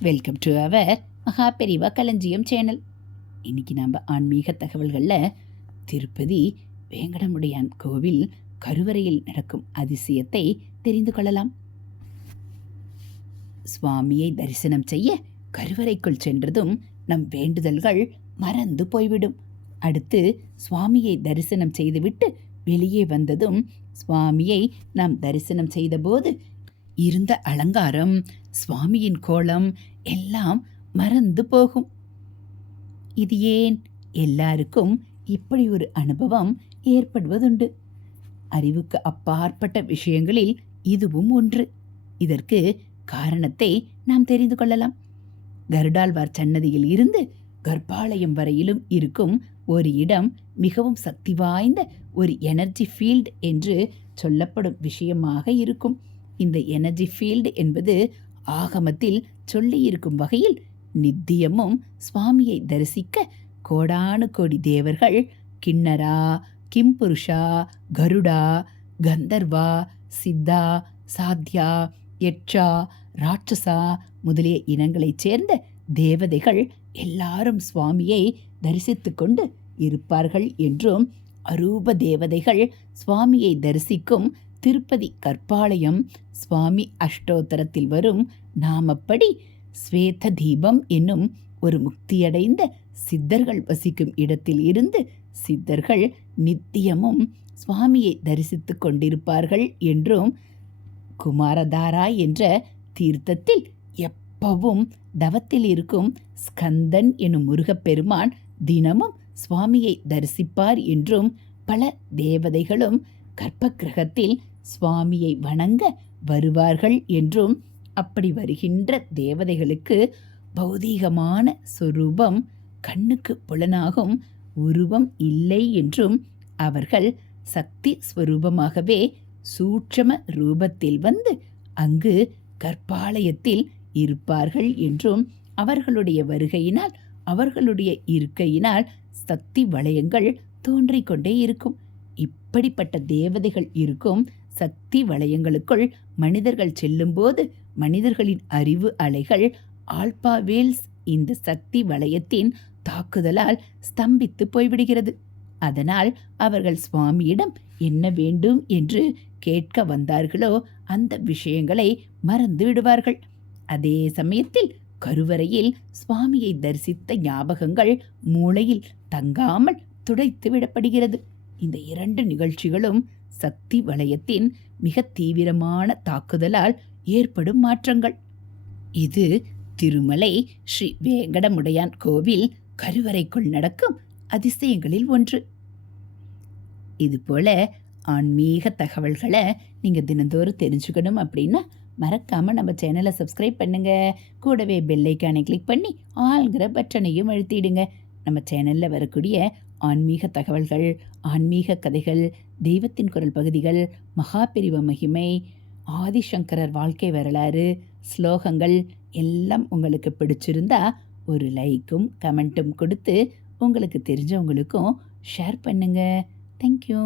Welcome to our மகா பெரிவா களஞ்சியம் channel இன்னைக்கு நம்ம ஆன்மீக தகவல்களில் திருப்பதி வேங்கடமுடையான் கோவில் கருவறையில் நடக்கும் அதிசயத்தை தெரிந்து கொள்ளலாம். சுவாமியை தரிசனம் செய்ய கருவறைக்குள் சென்றதும் நம் வேண்டுதல்கள் மறந்து போய்விடும். அடுத்து சுவாமியை தரிசனம் செய்துவிட்டு வெளியே வந்ததும் சுவாமியை நாம் தரிசனம் செய்தபோது இருந்த அலங்காரம் சுவாமியின் கோலம் எல்லாம் மறந்து போகும். இது ஏன்? எல்லாருக்கும் இப்படி ஒரு அனுபவம் ஏற்படுவதுண்டு. அறிவுக்கு அப்பாற்பட்ட விஷயங்களில் இதுவும் ஒன்று. இதற்கு காரணத்தை நாம் தெரிந்து கொள்ளலாம். கருடாழ்வார் சன்னதியில் இருந்து கர்ப்பாலயம் வரையிலும் இருக்கும் ஒரு இடம் மிகவும் சக்தி வாய்ந்த ஒரு எனர்ஜி ஃபீல்ட் என்று சொல்லப்படும் விஷயமாக இருக்கும். இந்த எனர்ஜி ஃபீல்டு என்பது ஆகமத்தில் சொல்லியிருக்கும் வகையில் நித்தியமும் சுவாமியை தரிசிக்க கோடானு கோடி தேவர்கள் கிண்ணரா கிம்புருஷா கருடா கந்தர்வா சித்தா சாத்யா யட்சா ராட்சசா முதலிய இனங்களைச் சேர்ந்த தேவதைகள் எல்லாரும் சுவாமியை தரிசித்து கொண்டு இருப்பார்கள் என்றும் அரூப தேவதைகள் சுவாமியை தரிசிக்கும் திருப்பதி கற்பாளையம் சுவாமி அஷ்டோத்தரத்தில் வரும் நாமப்படி ஸ்வேத தீபம் என்னும் ஒரு முக்தியடைந்த சித்தர்கள் வசிக்கும் இடத்தில் இருந்து சித்தர்கள் நித்தியமும் சுவாமியை தரிசித்து கொண்டிருப்பார்கள் என்றும் குமாரதாரா என்ற தீர்த்தத்தில் எப்பவும் தவத்தில் இருக்கும் ஸ்கந்தன் எனும் முருகப்பெருமான் தினமும் சுவாமியை தரிசிப்பார் என்றும் பல தேவதைகளும் கர்ப்பகிரகத்தில் சுவாமியை வணங்க வருவார்கள் என்றும் அப்படி வருகின்ற தேவதைகளுக்கு பௌதீகமான சொரூபம் கண்ணுக்கு புலனாகும் உருவம் இல்லை என்றும் அவர்கள் சக்தி ஸ்வரூபமாகவே சூட்சம ரூபத்தில் வந்து அங்கு கற்பாலயத்தில் இருப்பார்கள் என்றும் அவர்களுடைய வருகையினால் அவர்களுடைய இருக்கையினால் சக்தி வளையங்கள் தோன்றிக்கொண்டே இருக்கும். இப்படிப்பட்ட தேவதைகள் இருக்கும் சக்தி வளையங்களுக்குள் மனிதர்கள் செல்லும்போது மனிதர்களின் அறிவு அலைகள் ஆல்பா வேல்ஸ் இந்த சக்தி வளையத்தின் தாக்குதலால் ஸ்தம்பித்து போய்விடுகிறது. அதனால் அவர்கள் சுவாமியிடம் என்ன வேண்டும் என்று கேட்க வந்தார்களோ அந்த விஷயங்களை மறந்து விடுவார்கள். அதே சமயத்தில் கருவறையில் சுவாமியை தரிசித்த ஞாபகங்கள் மூளையில் தங்காமல் துடைத்து விடப்படுகிறது. இந்த இரண்டு நிகழ்ச்சிகளும் சக்தி வளையத்தின் மிக தீவிரமான தாக்குதலால் ஏற்படும் மாற்றங்கள். இது திருமலை ஸ்ரீ வேங்கடமுடையான் கோவில் கருவறைக்குள் நடக்கும் அதிசயங்களில் ஒன்று. இதுபோல ஆன்மீக தகவல்களை நீங்கள் தினந்தோறும் தெரிஞ்சுக்கணும் அப்படின்னா மறக்காமல் நம்ம சேனலை சப்ஸ்கிரைப் பண்ணுங்கள் கூடவே பெல்லைக்கானை கிளிக் பண்ணி ஆளுங்கிற பட்டனையும் அழுத்திடுங்க. நம்ம சேனலில் வரக்கூடிய ஆன்மீக தகவல்கள் ஆன்மீக கதைகள் தெய்வத்தின் குரல் பகுதிகள் மகாபிரிவ மகிமை ஆதிசங்கரர் வாழ்க்கை வரலாறு ஸ்லோகங்கள் எல்லாம் உங்களுக்கு பிடிச்சிருந்தா ஒரு லைக்கும் கமெண்ட்டும் கொடுத்து உங்களுக்கு தெரிஞ்சவங்களுக்கும் ஷேர் பண்ணுங்கள் தேங்க்யூ